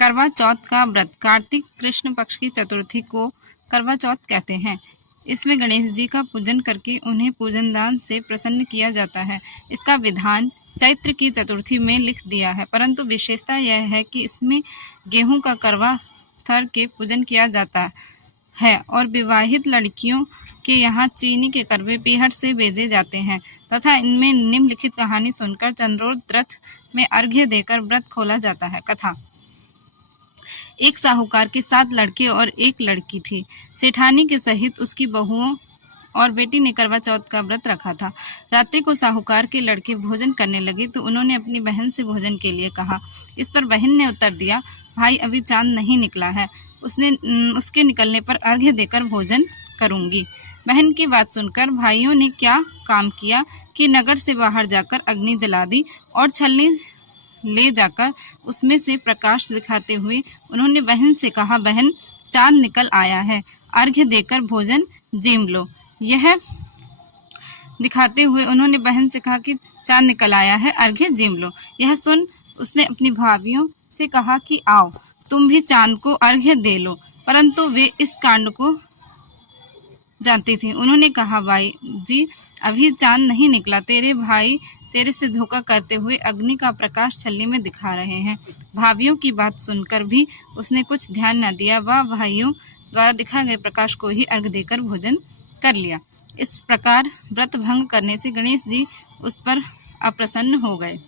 करवा चौथ का व्रत कार्तिक कृष्ण पक्ष की चतुर्थी को करवा चौथ कहते हैं। इसमें गणेश जी का पूजन करके उन्हें पूजन दान से प्रसन्न किया जाता है। इसका विधान चैत्र की चतुर्थी में लिख दिया है, परंतु विशेषता यह है कि इसमें गेहूं का करवा थर के पूजन किया जाता है और विवाहित लड़कियों के यहाँ चीनी के करवे पीहर से भेजे जाते हैं तथा इनमें निम्नलिखित कहानी सुनकर चंद्रोदय व्रत में अर्घ्य देकर व्रत खोला जाता है। कथा। एक साहूकार के 7 लड़के और एक लड़की थी। सेठानी के सहित उसकी बहुओं और बेटी ने करवा चौथ का व्रत रखा था। रात्रि को साहूकार के लड़के भोजन करने लगे तो उन्होंने अपनी बहन से भोजन के लिए कहा। इस पर बहन ने उत्तर दिया, भाई अभी चांद नहीं निकला है, उसके निकलने पर अर्घ्य देकर भोजन करूंगी। बहन की बात सुनकर भाइयों ने क्या काम किया कि नगर से बाहर जाकर अग्नि जला दी और छलनी ले जाकर उसमें से प्रकाश दिखाते हुए उन्होंने बहन से कहा, बहन चांद निकल आया है, अर्घ्य देकर भोजन जीम लो। यह दिखाते हुए उन्होंने बहन से कहा कि चांद निकल आया है, अर्घ्य जीम लो। यह सुन उसने अपनी भाभियों से कहा कि आओ तुम भी चांद को अर्घ्य दे लो, परंतु वे इस कांड को जानती थी। उन्होंने कहा, भाई जी अभी चांद नहीं निकला, तेरे भाई तेरे से धोखा करते हुए अग्नि का प्रकाश छलनी में दिखा रहे हैं। भाभियों की बात सुनकर भी उसने कुछ ध्यान न दिया, वह भाइयों द्वारा दिखाए गए प्रकाश को ही अर्घ देकर भोजन कर लिया। इस प्रकार व्रत भंग करने से गणेश जी उस पर अप्रसन्न हो गए।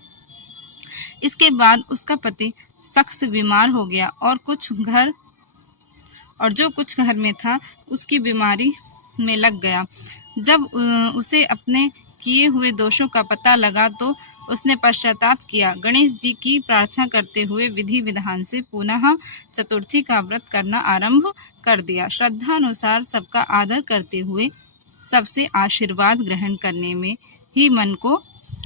इसके बाद उसका पति सख्त बीमार हो गया और जो कुछ घर में था उसकी बीमारी में लग गया। जब उसे अपने किए हुए दोषों का पता लगा तो उसने पश्चाताप किया। गणेश जी की प्रार्थना करते हुए विधि विधान से पुनः चतुर्थी का व्रत करना आरंभ कर दिया। श्रद्धा अनुसार सबका आदर करते हुए सबसे आशीर्वाद ग्रहण करने में ही मन को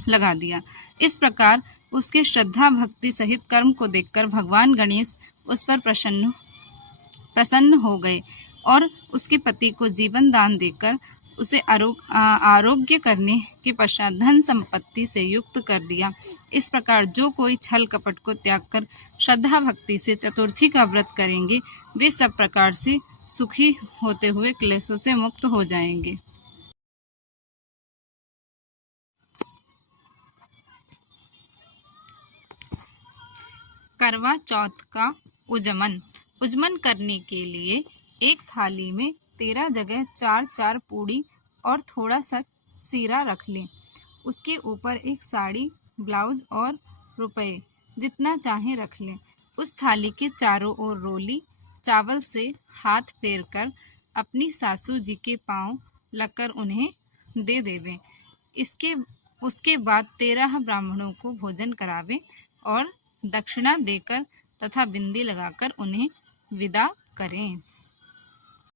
लगा दिया। इस प्रकार उसके श्रद्धा भक्ति सहित कर्म को देखकर भगवान गणेश उस पर प्रसन्न हो गए और उसके पति को जीवन दान देकर उसे आरोग्य करने के पश्चात धन संपत्ति से युक्त कर दिया। इस प्रकार जो कोई छल कपट को त्याग कर श्रद्धा भक्ति से चतुर्थी का व्रत करेंगे वे सब प्रकार से सुखी होते हुए क्लेशों से मुक्त हो जाएंगे। करवा चौथ का उजमन करने के लिए एक थाली में 13 जगह 4-4 पूड़ी और थोड़ा सा सीरा रख लें। उसके ऊपर एक साड़ी, ब्लाउज और रुपए जितना चाहे रख लें। उस थाली के चारों ओर रोली चावल से हाथ फेर कर अपनी सासू जी के पांव लगकर उन्हें दे देवें। उसके बाद 13 ब्राह्मणों को भोजन करावें और दक्षिणा देकर तथा बिंदी लगाकर उन्हें विदा करें।